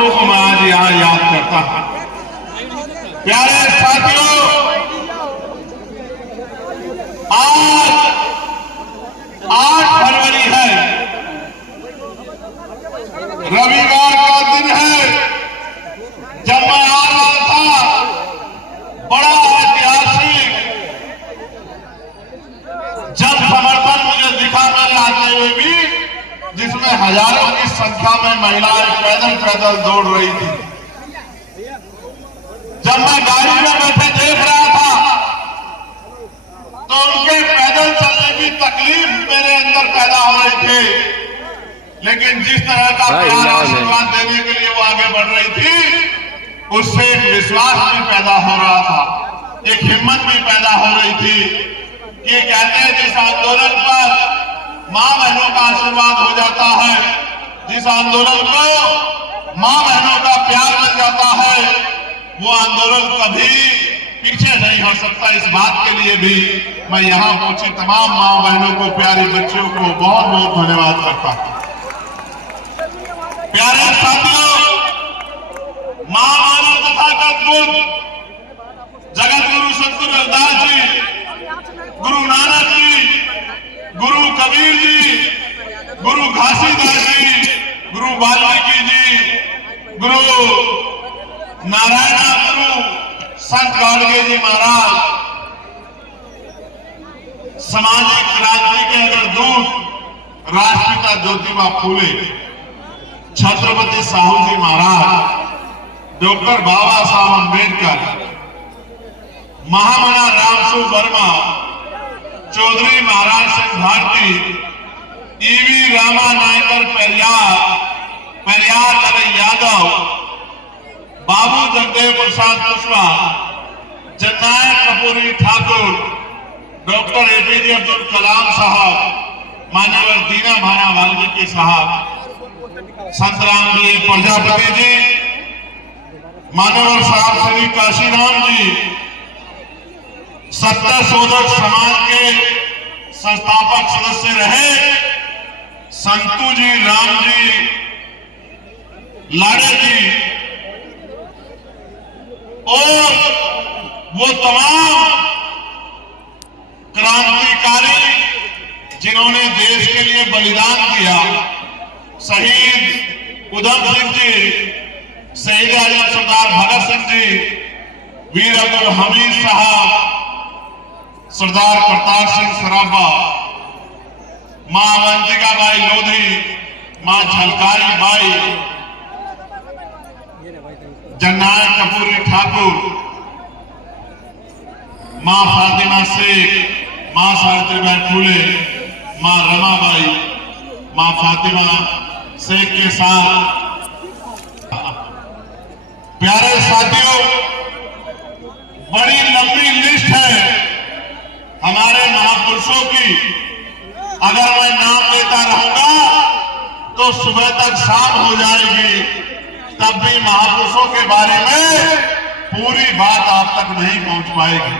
महापुरुषों को मैं आज यहाँ याद करता हूँ। प्यारे साथियों, आज 8 फरवरी है, रविवार का दिन है। जब मैं आ रहा था, बड़ा ऐतिहासिक जन समर्थन मुझे दिखा मेरे आते हुए भी, जिसमें हजारों की संख्या में महिलाएं पैदल पैदल दौड़ रही थी। जब मैं गाड़ी में बैठे देख रहा था तो उनके पैदल चलने की तकलीफ मेरे अंदर पैदा हो रही थी, लेकिन जिस तरह का प्यार आशीर्वाद देने के लिए वो आगे बढ़ रही थी, उससे एक विश्वास भी पैदा हो रहा था, एक हिम्मत भी पैदा हो रही थी कि कहते हैं जिस आंदोलन पर मां बहनों का आशीर्वाद हो जाता है, जिस आंदोलन को मां बहनों का प्यार मिल जाता है, वो आंदोलन कभी पीछे नहीं हो सकता। इस बात के लिए भी मैं यहाँ पहुंची तमाम मां बहनों को, प्यारी बच्चियों को बहुत बहुत धन्यवाद करता हूं। प्यारे साथियों, मां मानव तथागत बुद्ध, जगत गुरु सतगुरु रविदास जी, गुरु नानक जी, गुरु कबीर जी, गुरु घासीदास जी, गुरु वाल्मीकि जी, गुरु नारायण गुरु संत गाडगे जी महाराज, सामाजिक क्रांति के अगर दूत राष्ट्रपिता ज्योतिबा फूले, छत्रपति साहू जी महाराज, डॉक्टर बाबा साहब अम्बेडकर, महामना रामसु वर्मा, चौधरी महाराज सिंह भारती, ईवी रामा नायकर पेरियार लाल यादव, बाबू जगदेव प्रसाद कुशवाहा, जननायक कर्पूरी ठाकुर, डॉक्टर एपीजे अब्दुल कलाम साहब, मान्यवर दीना भाना वाल्मीकि साहब, संत रामदेव प्रजापति जी, मान्यवर साहब श्री काशीराम जी, सत्यशोधक समाज के संस्थापक सदस्य रहे संतू जी, राम जी, लाड़े जी, और वो तमाम क्रांतिकारी जिन्होंने देश के लिए बलिदान दिया, शहीद उधम सिंह जी, शहीद आजम सरदार भगत सिंह जी, वीर अब्दुल हमीद साहब, सरदार प्रताप सिंह सराभा, मां अवंतिका बाई लोधी, मां झलकारी बाई, जननायक कर्पूरी ठाकुर, मां फातिमा शेख, मां सावित्रीबाई फूले, मां रमाबाई, मां फातिमा शेख के साथ। प्यारे साथियों, बड़ी लंबी लिस्ट है हमारे महापुरुषों की। अगर मैं नाम लेता रहूंगा तो सुबह तक शाम हो जाएगी, तब भी महापुरुषों के बारे में पूरी बात आप तक नहीं पहुंच पाएगी।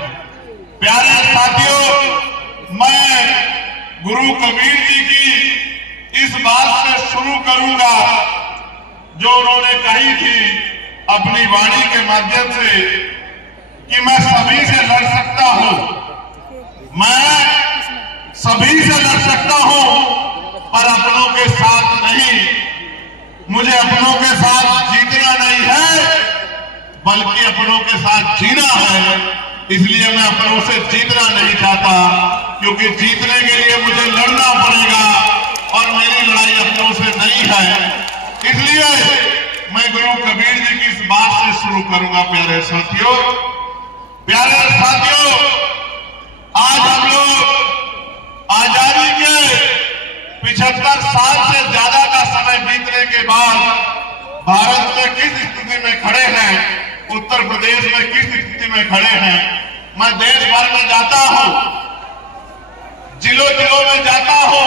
प्यारे साथियों, मैं गुरु कबीर जी की इस बात से शुरू करूंगा जो उन्होंने कही थी अपनी वाणी के माध्यम से कि मैं सभी से लड़ सकता हूं, मैं सभी से लड़ सकता हूं, पर अपनों के साथ नहीं। मुझे अपनों के साथ जीतना नहीं है, बल्कि अपनों के साथ जीना है। इसलिए मैं अपनों से जीतना नहीं चाहता, क्योंकि जीतने के लिए मुझे लड़ना पड़ेगा और मेरी लड़ाई अपनों से नहीं है। इसलिए मैं गुरु कबीर जी की इस बात से शुरू करूंगा। प्यारे साथियों, आज हम लोग आजादी के 75 साल से ज्यादा का समय बीतने के बाद भारत में किस स्थिति में खड़े हैं, उत्तर प्रदेश में किस स्थिति में खड़े हैं। मैं देश भर में जाता हूं, जिलों जिलों में जाता हूं,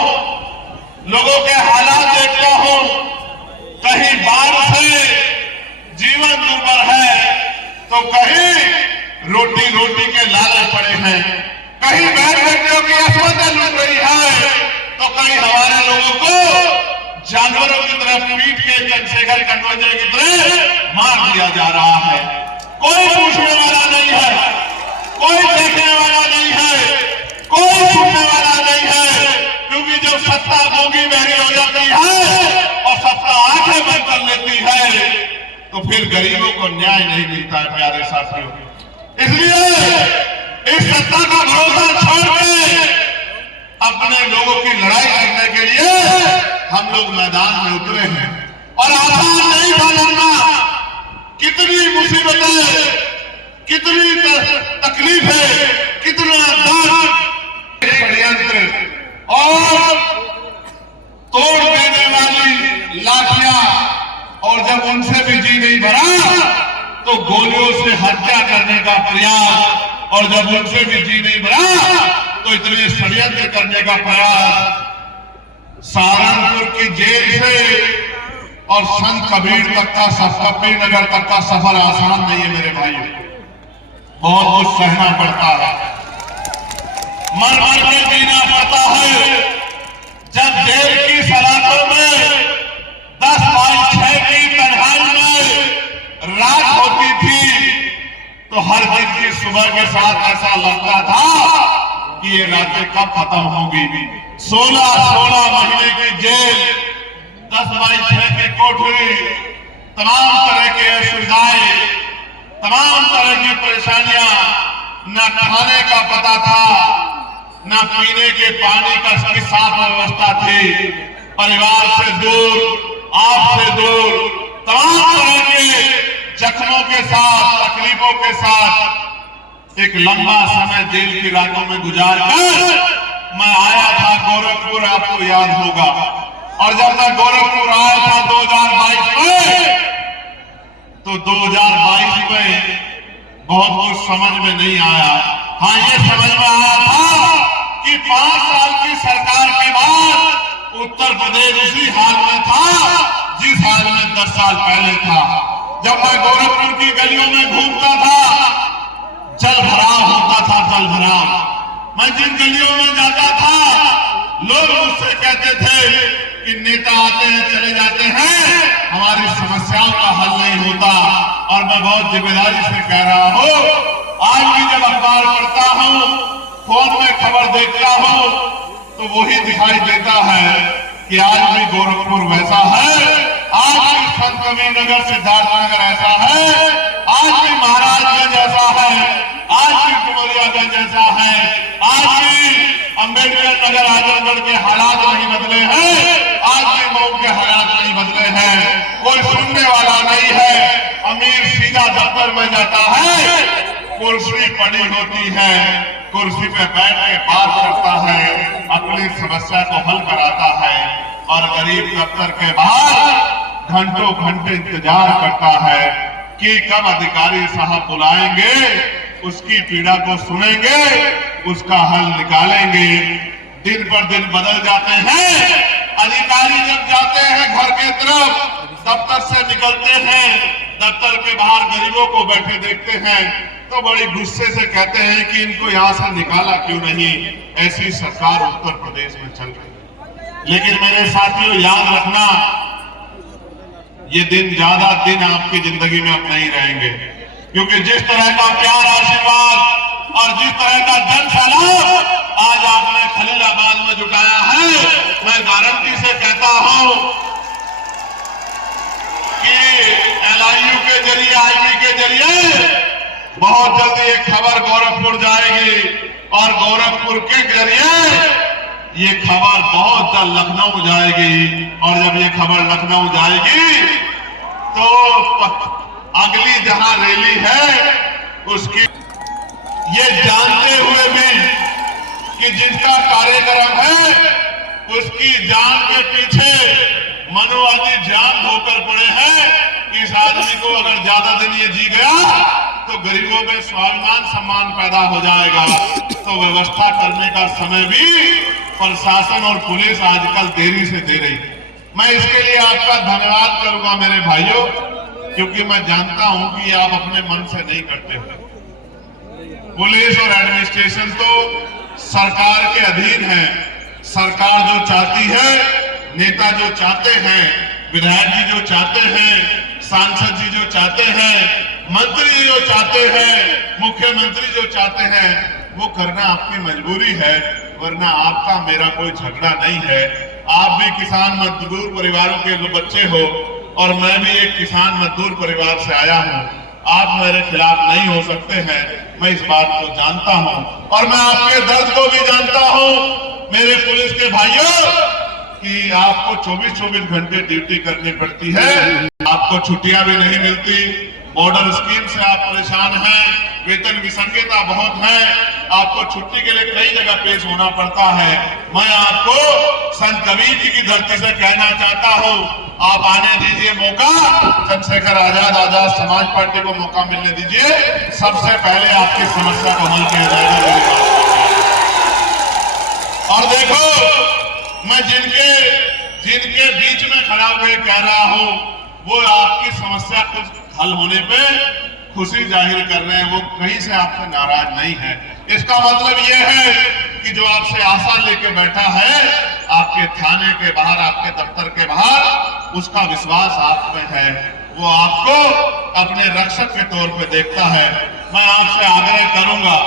लोगों के हालात देखता हूं। कहीं बाढ़ से जीवन दुर्भर है, तो कहीं रोटी के लाले पड़े हैं, कहीं बहन बेटियों की अस्पताल लूट रही है, तो कहीं हमारे लोगों को जानवरों की तरफ पीट के चंद्रशेखर कटोचे की तरह मार दिया जा रहा है। कोई पूछने वाला नहीं है, कोई देखने वाला नहीं है, कोई सुनने वाला नहीं है, क्योंकि जब सत्ता गूंगी बहरी हो जाती है और सत्ता आंखें बंद कर लेती है तो फिर गरीबों को न्याय नहीं मिलता है प्यारे साथियों। इसलिए इस सत्ता का भरोसा छोड़ के अपने लोगों की लड़ाई करने के लिए हम लोग मैदान में उतरे हैं। और आसान नहीं था लड़ना, कितनी मुसीबतें, कितनी तकलीफें, कितना दर्द, षड्यंत्र और तोड़ देने वाली लाठियां, और जब उनसे भी जी नहीं भरा तो गोलियों से हत्या करने का प्रयास, और जब उनसे भी जी नहीं भरा तो इतने षड्यंत्र करने का प्रयास। सहारनपुर की जेल से और संत कबीर तक का सफर, कबीर नगर तक का सफर आसान नहीं है मेरे भाइयों, बहुत कुछ सहना पड़ता है, मर मर के जीना पड़ता है। जब जेल की सलाखों में 10x6 की तन्हाई में रात होती थी तो हर दिन की सुबह के साथ ऐसा लगता था कि ये रातें कब खत्म होंगी। 16 महीने की जेल, 10x6 की कोठरी, तमाम तरह की असुविधाएं, तमाम तरह की परेशानियां, न खाने का पता था, न पीने के पानी की साफ व्यवस्था थी, परिवार से दूर, आपसे दूर, तमाम तरह के जख्मों के साथ, तकलीफों के साथ एक लंबा समय जेल की रातों में गुजार कर मैं आया था गोरखपुर, आपको याद होगा। और जब मैं गोरखपुर आया था 2022 में, तो 2022 में बहुत कुछ समझ में नहीं आया। हाँ, ये समझ में आया था कि 5 साल की सरकार के बाद उत्तर प्रदेश उसी हाल में था जिस हाल में 10 साल पहले था। जब मैं गोरखपुर की गलियों में घूमता था, जल भराव होता था, जल भराव। मैं जिन गलियों में जाता था, लोग मुझसे कहते थे कि नेता आते हैं चले जाते हैं, हमारी समस्याओं का हल नहीं होता। और मैं बहुत जिम्मेदारी से कह रहा हूं, आज भी जब अखबार पढ़ता हूं, फोन में खबर देखता हूं, तो वही दिखाई देता है कि आज भी गोरखपुर वैसा है, आज भी संत कबीर नगर, सिद्धार्थनगर ऐसा है, आज भी महाराजगंज ऐसा है, आज भी डुमरियागंज ऐसा है, आज भी अंबेडकर नगर आजमगढ़ के हालात नहीं बदले हैं, आज भी मऊ के हालात नहीं बदले हैं। कोई सुनने वाला नहीं है, अमीर सीधा दफ्तर में जाता है, कुर्सी पड़ी होती है, कुर्सी पे बैठ के बात करता है, अपनी समस्या को हल कराता है, और गरीब दफ्तर के बाहर घंटों घंटे इंतजार करता है कि कब अधिकारी साहब बुलाएंगे, उसकी पीड़ा को सुनेंगे, उसका हल निकालेंगे। दिन पर दिन बदल जाते हैं। अधिकारी जब जाते हैं घर के तरफ, दफ्तर से निकलते हैं, दफ्तर के बाहर गरीबों को बैठे देखते हैं तो बड़ी गुस्से से कहते हैं कि इनको यहां से निकाला क्यों नहीं। ऐसी सरकार उत्तर प्रदेश में चल रही है। लेकिन मेरे साथियों, याद रखना, ये दिन ज्यादा दिन आपकी जिंदगी में अब नहीं रहेंगे, क्योंकि जिस तरह का प्यार, आशीर्वाद और जिस तरह का जन सैलाब आज आपने खलीलाबाद में जुटाया है, मैं गारंटी से कहता हूं कि LIU के जरिए, IB के जरिए बहुत जल्दी एक खबर गोरखपुर जाएगी, और गोरखपुर के जरिए ये खबर बहुत जल्द लखनऊ जाएगी, और जब ये खबर लखनऊ जाएगी तो अगली जहां रैली है उसकी, ये जानते हुए भी कि जिसका कार्यक्रम है उसकी जान के पीछे मनोवादी जान धोकर पड़े हैं। इस आदमी को अगर ज्यादा दिन ये जी गया तो गरीबों में स्वाभिमान सम्मान पैदा हो जाएगा। तो व्यवस्था करने का समय भी प्रशासन और पुलिस आजकल देरी से दे रही। मैं इसके लिए आपका धन्यवाद करूंगा मेरे भाइयों, क्योंकि मैं जानता हूं कि आप अपने मन से नहीं करते हो। पुलिस और एडमिनिस्ट्रेशन तो सरकार के अधीन है। सरकार जो चाहती है, नेता जो चाहते हैं विधायक जी जो चाहते हैं, सांसद जी जो चाहते हैं, मंत्री जो चाहते हैं, मुख्यमंत्री जो चाहते हैं, वो करना आपकी मजबूरी है, वरना आपका मेरा कोई झगड़ा नहीं है। आप भी किसान मजदूर परिवारों के बच्चे हो और मैं भी एक किसान मजदूर परिवार से आया हूं। आप मेरे खिलाफ नहीं हो सकते हैं, मैं इस बात को जानता हूं और मैं आपके दर्द को भी जानता हूं मेरे पुलिस के भाइयों कि आपको 24-24 घंटे ड्यूटी करनी पड़ती है, आपको छुट्टियां भी नहीं मिलती, बॉर्डर स्कीम से आप परेशान हैं, वेतन विसंगता बहुत है, आपको छुट्टी के लिए कई जगह पेश होना पड़ता है। मैं आपको संत कबीर जी की धरती से कहना चाहता हूं, आप आने दीजिए मौका, चंद्रशेखर आजाद समाज पार्टी को मौका मिलने दीजिए, सबसे पहले आपकी समस्या को हल किया जाएगा। और देखो, मैं जिनके बीच में खड़ा हुए कह रहा हूं, वो आपकी समस्या कुछ हल होने पे खुशी जाहिर कर रहे हैं, वो कहीं से आपसे नाराज नहीं है। इसका मतलब यह है कि जो आपसे आशा लेके बैठा है आपके थाने के बाहर, आपके दफ्तर के बाहर, उसका विश्वास आप में है, वो आपको अपने रक्षक के तौर पे देखता है। मैं आपसे आग्रह करूंगा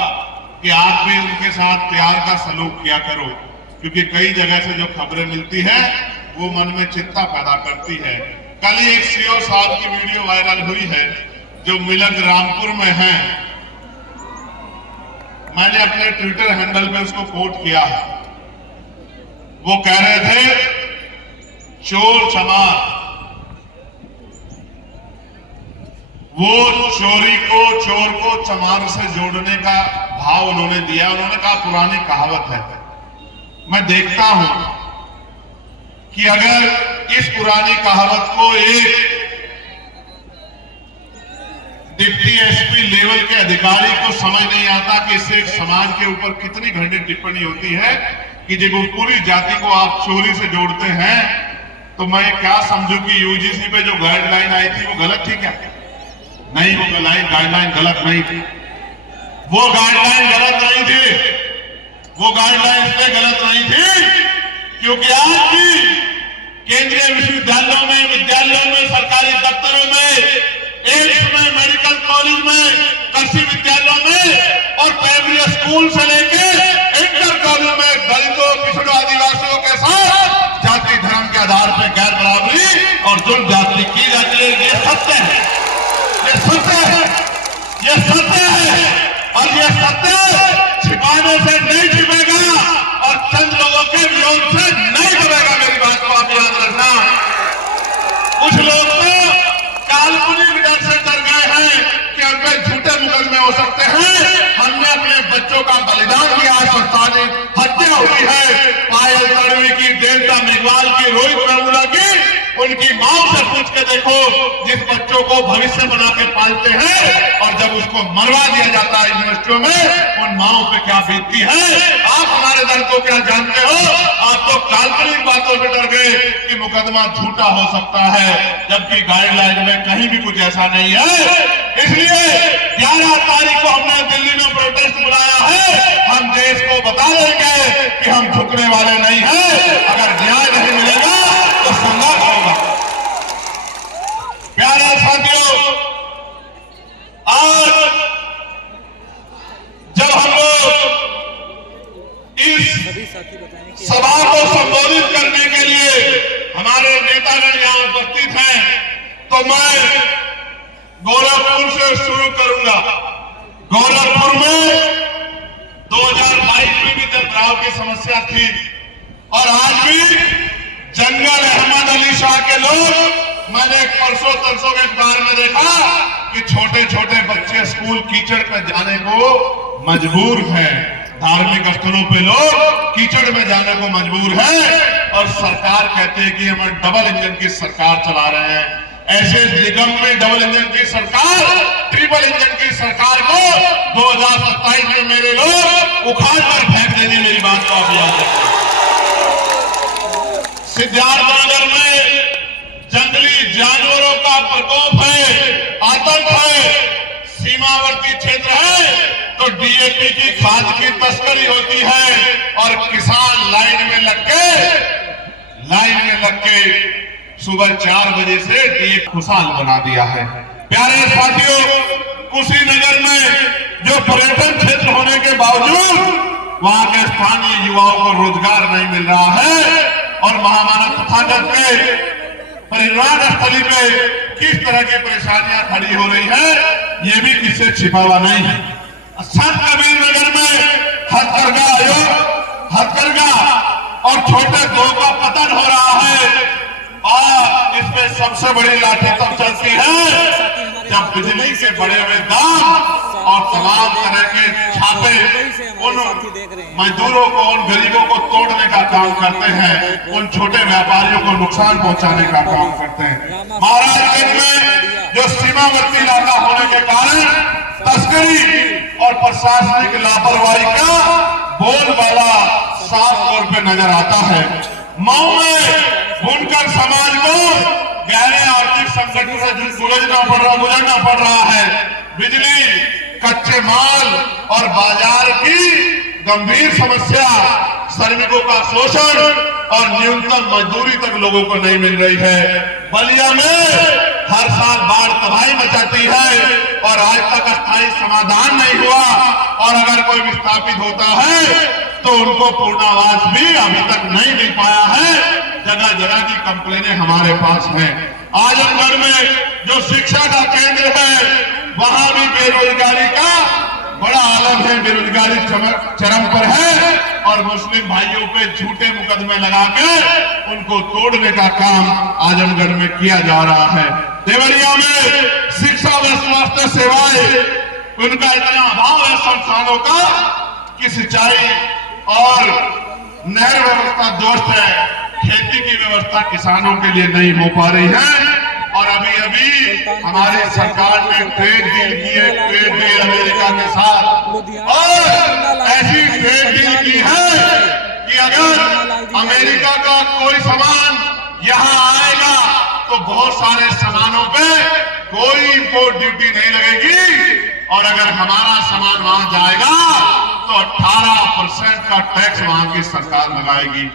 कि आप भी उनके साथ प्यार का सलूक किया करो, क्योंकि कई जगह से जो खबरें मिलती है वो मन में चिंता पैदा करती है। कल ही एक सीओ साहब की वीडियो वायरल हुई है जो मिलक रामपुर में है। मैंने अपने ट्विटर हैंडल पे उसको कोट किया है। वो कह रहे थे चोर चमार, वो चोर को चमार से जोड़ने का भाव उन्होंने दिया। उन्होंने कहा पुरानी कहावत है। मैं देखता हूं कि अगर इस पुरानी कहावत को एक डिप्टी एसपी लेवल के अधिकारी को समझ नहीं आता कि इससे एक समाज के ऊपर कितनी घंटे टिप्पणी होती है कि जब पूरी जाति को आप चोरी से जोड़ते हैं, तो मैं क्या समझूं कि यूजीसी पे जो गाइडलाइन आई थी वो गलत थी क्या? नहीं, वो गाइडलाइन गलत नहीं थी। वो गाइडलाइन गलत नहीं थी। वो गाइडलाइन इसलिए गलत नहीं थी क्योंकि आज भी केंद्रीय विद्यालयों में, सरकारी दफ्तरों में, एम्स में, मेडिकल कॉलेज में, कृषि विद्यालयों में और प्राइमरी स्कूल से लेके इंटर कॉलेज में दलितों, पिछड़ों, आदिवासियों के साथ जाति धर्म के आधार पर गैर बराबरी और जुल्म जाति की जाती है। ये सत्य है, ये सत्य है, ये सत्य है और ये सत्य छिपाने से नहीं छिपेगा और चंद लोगों के विरोध से नहीं दबेगा। मेरी बात को आप याद रखना। कुछ लोग तो काल्पनिक डर से डर गए हैं कि हम पे झूठे मुकदमे हो सकते हैं। हमने अपने बच्चों का बलिदान किया, अस्पताल हत्या हुई है, पायल तड़वी की, देवता मेघवाल की, रोहित वेमुला की, उनकी मां से पूछ के देखो, जिस बच्चों को भविष्य बना के पालते हैं और जब उसको मरवा दिया जाता है यूनिवर्सिटियों में, उन माओं पे क्या बीतती है। आप हमारे दर्द को क्या जानते हो? आप तो काल्पनिक बातों से डर गए कि मुकदमा झूठा हो सकता है, जबकि गाइडलाइन में कहीं भी कुछ ऐसा नहीं है। इसलिए 11 तारीख को हमने दिल्ली में प्रोटेस्ट बुलाया है। हम देश को बता देंगे कि हम झुकने वाले नहीं हैं। अगर न्याय नहीं मिलेगा तो संघर्ष होगा। प्यारे साथियों, आज जब हम लोग इस सभा को संबोधित करने के लिए हमारे नेतागण यहां उपस्थित हैं, तो मैं गोरखपुर से शुरू करूंगा। गोरखपुर में 2022 में भी टकराव की समस्या थी और आज भी जंगल अहमद अली शाह के लोग, मैंने परसों तरसों के अखबार में देखा कि छोटे छोटे बच्चे स्कूल कीचड़ में जाने को मजबूर हैं। धार्मिक स्थलों पे लोग कीचड़ में जाने को मजबूर हैं और सरकार कहते हैं कि हम डबल इंजन की सरकार चला रहे हैं। ऐसे निगम में डबल इंजन की सरकार, ट्रिपल इंजन की सरकार को 2027 में मेरे लोग उखाड़ कर फेंक देंगे। मेरी बात को आप याद रखें। सिद्धार्थनगर में जंगली जानवरों का प्रकोप है, आतंक है, सीमावर्ती क्षेत्र है, तो डीएपी की खाद की तस्करी होती है और किसान लाइन में लग के सुबह 4 बजे से एक खुशहाल बना दिया है। प्यारे साथियों, कुशीनगर में जो पर्यटन क्षेत्र होने के बावजूद वहां के स्थानीय युवाओं को रोजगार नहीं मिल रहा है और महामानव तथागत के परिवहन स्थली पे किस तरह की परेशानियां खड़ी हो रही है, ये भी किससे छिपा हुआ नहीं है। संत कबीर नगर में हथकरघा आयोग, हथकरघा और छोटे दो का पतन हो रहा है और इसमें सबसे बड़ी लाठी तब चलती है जब बिजली के बढ़े हुए दाम और तमाम तरह के छापे उन मजदूरों को, उन गरीबों को तोड़ने का काम करते हैं, उन छोटे व्यापारियों को नुकसान पहुंचाने का काम करते हैं। महाराजगंज में जो सीमावर्ती इलाका होने के कारण तस्करी और प्रशासनिक लापरवाही का बोलबाला साफ तौर पे नजर आता है। मऊ में बुनकर समाज को गहरे आर्थिक संकट से गुजरना पड़ रहा है। बिजली, कच्चे माल और बाजार की गंभीर समस्या, श्रमिकों का शोषण और न्यूनतम मजदूरी तक लोगों को नहीं मिल रही है। बलिया में हर साल बाढ़ तबाही मचाती है और आज तक स्थायी समाधान नहीं हुआ और अगर कोई विस्थापित होता है तो उनको पूर्णावास भी अभी तक नहीं मिल पाया है। जगह जगह की कंप्लेनें हमारे पास हैं। आजमगढ़ में जो शिक्षा का केंद्र है वहां भी बेरोजगारी का बड़ा आलम है, बेरोजगारी चरम पर है और मुस्लिम भाइयों पे झूठे मुकदमे लगाकर उनको तोड़ने का काम आजमगढ़ में किया जा रहा है। देवरिया में शिक्षा व स्वास्थ्य सेवाएं, उनका इतना अभाव है संस्थानों का कि सिंचाई और नहर व्यवस्था दोस्त है, खेती की व्यवस्था किसानों के लिए नहीं हो पा रही है। और अभी अभी हमारी सरकार ने ट्रेड डील की है, ट्रेड डील अमेरिका के साथ, और ऐसी ट्रेड डील की है कि अगर अमेरिका का कोई सामान यहाँ आएगा तो बहुत सारे सामानों पे कोई इंपोर्ट ड्यूटी नहीं लगेगी और अगर हमारा सामान वहां जाएगा तो 18% का टैक्स वहां की सरकार लगाएगी।